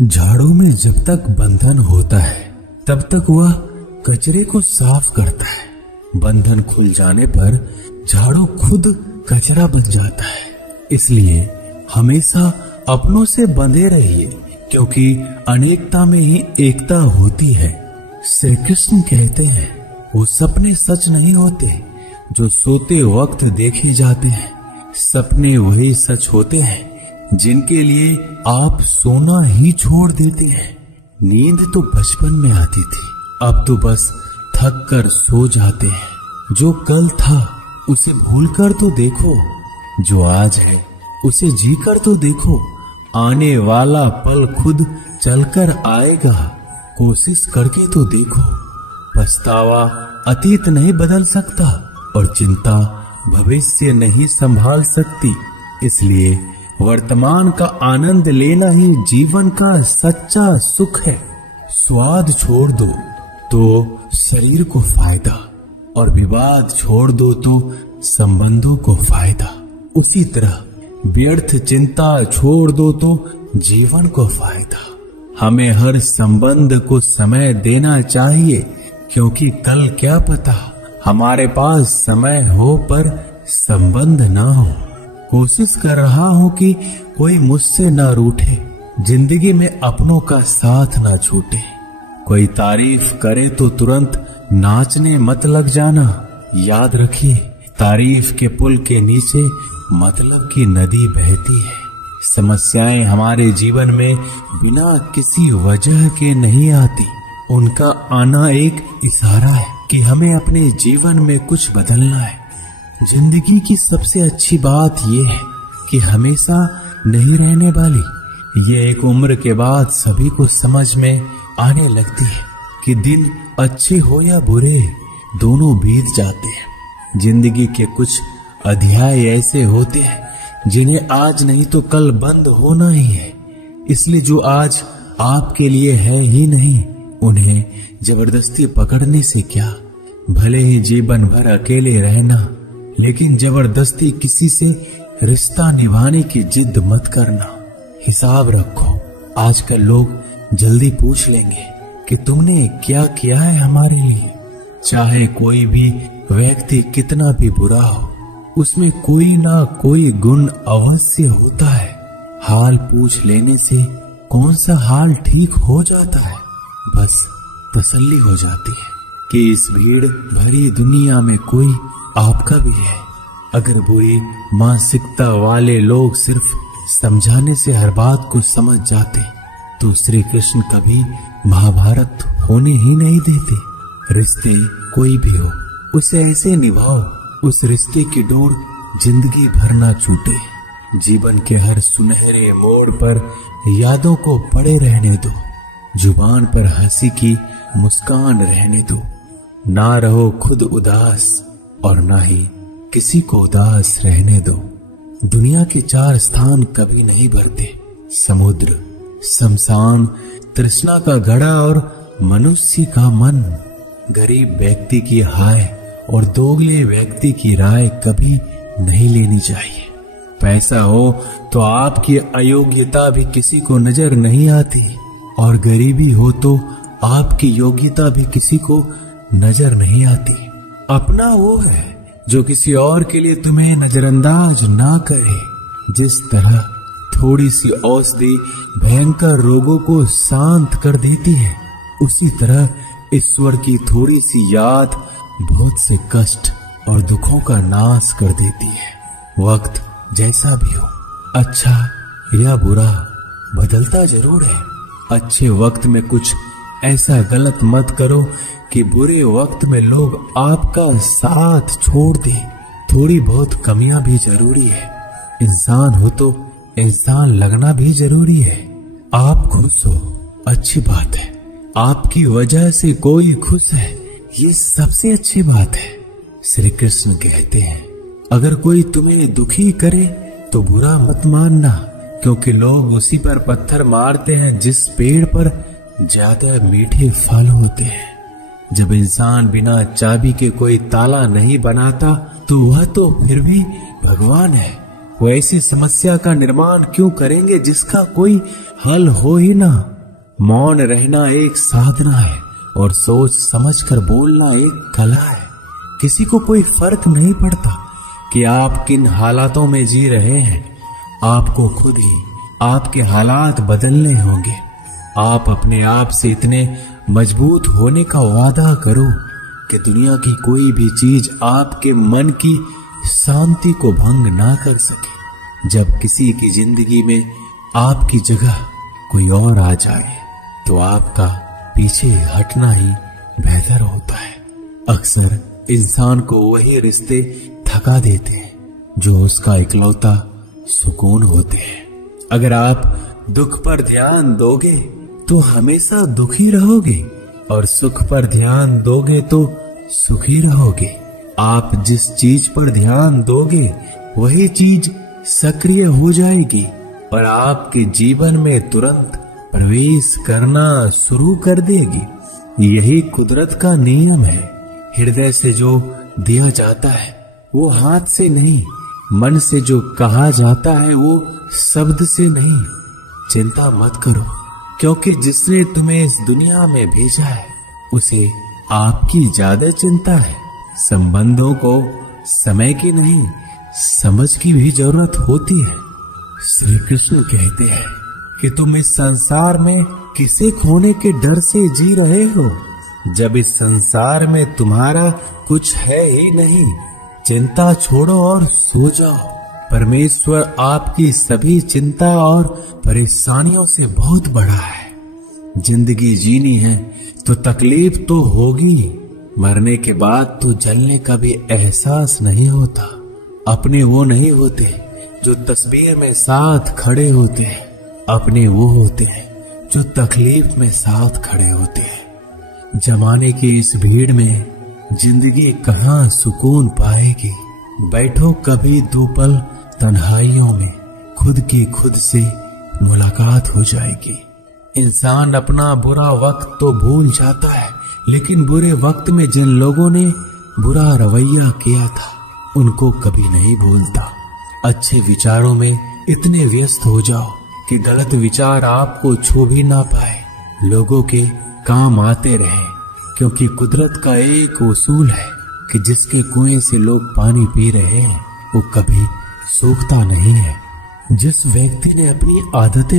झाड़ू में जब तक बंधन होता है तब तक वह कचरे को साफ करता है। बंधन खुल जाने पर झाड़ू खुद कचरा बन जाता है। इसलिए हमेशा अपनों से बंधे रहिए, क्योंकि अनेकता में ही एकता होती है। श्री कृष्ण कहते हैं, वो सपने सच नहीं होते जो सोते वक्त देखे जाते हैं। सपने वही सच होते हैं जिनके लिए आप सोना ही छोड़ देते हैं। नींद तो बचपन में आती थी, अब तो बस थक कर सो जाते हैं। जो कल था उसे भूलकर तो देखो, जो आज है उसे जीकर तो देखो। आने वाला पल खुद चलकर आएगा, कोशिश करके तो देखो। पछतावा अतीत नहीं बदल सकता और चिंता भविष्य नहीं संभाल सकती। इसलिए वर्तमान का आनंद लेना ही जीवन का सच्चा सुख है। स्वाद छोड़ दो तो शरीर को फायदा, और विवाद छोड़ दो तो संबंधों को फायदा। उसी तरह व्यर्थ चिंता छोड़ दो तो जीवन को फायदा। हमें हर संबंध को समय देना चाहिए, क्योंकि कल क्या पता हमारे पास समय हो पर संबंध ना हो। कोशिश कर रहा हूं कि कोई मुझसे ना रूठे, जिंदगी में अपनों का साथ ना छूटे। कोई तारीफ करे तो तुरंत नाचने मत लग जाना। याद रखिए, तारीफ के पुल के नीचे मतलब की नदी बहती है। समस्याएं हमारे जीवन में बिना किसी वजह के नहीं आती। उनका आना एक इशारा है कि हमें अपने जीवन में कुछ बदलना है। जिंदगी की सबसे अच्छी बात यह है कि हमेशा नहीं रहने वाली। ये एक उम्र के बाद सभी को समझ में आने लगती है कि दिन अच्छे हो या बुरे, दोनों बीत जाते हैं। जिंदगी के कुछ अध्याय ऐसे होते हैं जिन्हें आज नहीं तो कल बंद होना ही है। इसलिए जो आज आपके लिए है ही नहीं, उन्हें जबरदस्ती पकड़ने से क्या। भले ही जीवन भर अकेले रहना, लेकिन जबरदस्ती किसी से रिश्ता निभाने की जिद मत करना। हिसाब रखो, आजकल लोग जल्दी पूछ लेंगे कि तुमने क्या किया है हमारे लिए। चाहे कोई भी व्यक्ति कितना भी बुरा हो, उसमें कोई ना कोई गुण अवश्य होता है। हाल पूछ लेने से कौन सा हाल ठीक हो जाता है, बस तसल्ली हो जाती है कि इस भीड़ भरी दुनिया में कोई आपका भी है। अगर बुरी मानसिकता वाले लोग सिर्फ समझाने से हर बात को समझ जाते तो श्री कृष्ण कभी महाभारत होने ही नहीं देते। रिश्ते कोई भी हो, उसे ऐसे निभाओ उस रिश्ते की डोर जिंदगी भर ना छूटे। जीवन के हर सुनहरे मोड़ पर यादों को पड़े रहने दो। जुबान पर हंसी की मुस्कान रहने दो। ना रहो खुद उदास और ना ही किसी को उदास रहने दो। दुनिया के 4 स्थान कभी नहीं भरते, समुद्र, शमशान, तृष्णा का घड़ा और मनुष्य का मन। गरीब व्यक्ति की हाय और दोगले व्यक्ति की राय कभी नहीं लेनी चाहिए। पैसा हो तो आपकी अयोग्यता भी किसी को नजर नहीं आती, और गरीबी हो तो आपकी योग्यता भी किसी को नजर नहीं आती। अपना वो है जो किसी और के लिए तुम्हें नजरअंदाज ना करे। जिस तरह थोड़ी सी औषधि भयंकर रोगों को शांत कर देती है, उसी तरह ईश्वर की थोड़ी सी याद बहुत से कष्ट और दुखों का नाश कर देती है। वक्त जैसा भी हो, अच्छा या बुरा, बदलता जरूर है। अच्छे वक्त में कुछ ऐसा गलत मत करो कि बुरे वक्त में लोग आपका साथ छोड़ दे। थोड़ी बहुत कमियां भी जरूरी है। इंसान हो तो इंसान लगना भी जरूरी है। आप खुश हो, अच्छी बात है। आपकी वजह से कोई खुश है, ये सबसे अच्छी बात है। श्री कृष्ण कहते हैं, अगर कोई तुम्हें दुखी करे तो बुरा मत मानना, क्योंकि लोग उसी पर पत्थर मारते हैं जिस पेड़ पर ज्यादा मीठे फल होते हैं। जब इंसान बिना चाबी के कोई ताला नहीं बनाता तो वह तो फिर भी भगवान है। वो ऐसी समस्या का निर्माण क्यों करेंगे जिसका कोई हल हो ही ना। मौन रहना एक साधना है और सोच समझकर बोलना एक कला है। किसी को कोई फर्क नहीं पड़ता कि आप किन हालातों में जी रहे हैं। आपको खुद ही आपके हालात बदलने होंगे। आप अपने आप से इतने मजबूत होने का वादा करो कि दुनिया की कोई भी चीज आपके मन की शांति को भंग ना कर सके। जब किसी की जिंदगी में आपकी जगह कोई और आ जाए तो आपका पीछे हटना ही बेहतर होता है। अक्सर इंसान को वही रिश्ते थका देते हैं जो उसका इकलौता सुकून होते हैं। अगर आप दुख पर ध्यान दोगे तो हमेशा दुखी रहोगे और सुख पर ध्यान दोगे तो सुखी रहोगे। आप जिस चीज पर ध्यान दोगे वही चीज सक्रिय हो जाएगी और आपके जीवन में तुरंत प्रवेश करना शुरू कर देगी। यही कुदरत का नियम है। हृदय से जो दिया जाता है वो हाथ से नहीं, मन से जो कहा जाता है वो शब्द से नहीं। चिंता मत करो, क्योंकि जिसने तुम्हें इस दुनिया में भेजा है उसे आपकी ज्यादा चिंता है। संबंधों को समय की नहीं, समझ की भी जरूरत होती है। श्री कृष्ण कहते हैं कि तुम इस संसार में किसे खोने के डर से जी रहे हो, जब इस संसार में तुम्हारा कुछ है ही नहीं। चिंता छोड़ो और सो जाओ। परमेश्वर आपकी सभी चिंता और परेशानियों से बहुत बड़ा है। जिंदगी जीनी है तो तकलीफ तो होगी। मरने के बाद तो जलने का भी एहसास नहीं होता। अपने वो नहीं होते जो तस्वीर में साथ खड़े होते हैं, अपने वो होते हैं जो तकलीफ में साथ खड़े होते हैं। जमाने की इस भीड़ में जिंदगी कहाँ सुकून पाएगी। बैठो कभी दो पल तन्हाइयों में, खुद की खुद से मुलाकात हो जाएगी। इंसान अपना बुरा वक्त तो भूल जाता है, लेकिन बुरे वक्त में जिन लोगों ने बुरा रवैया किया था उनको कभी नहीं भूलता। अच्छे विचारों में इतने व्यस्त हो जाओ कि गलत विचार आपको छू भी ना पाए। लोगों के काम आते रहे, क्योंकि कुदरत का एक उसूल है कि जिसके कुएं से लोग पानी पी रहे हैं वो कभी सूखता नहीं है। जिस व्यक्ति ने अपनी आदतें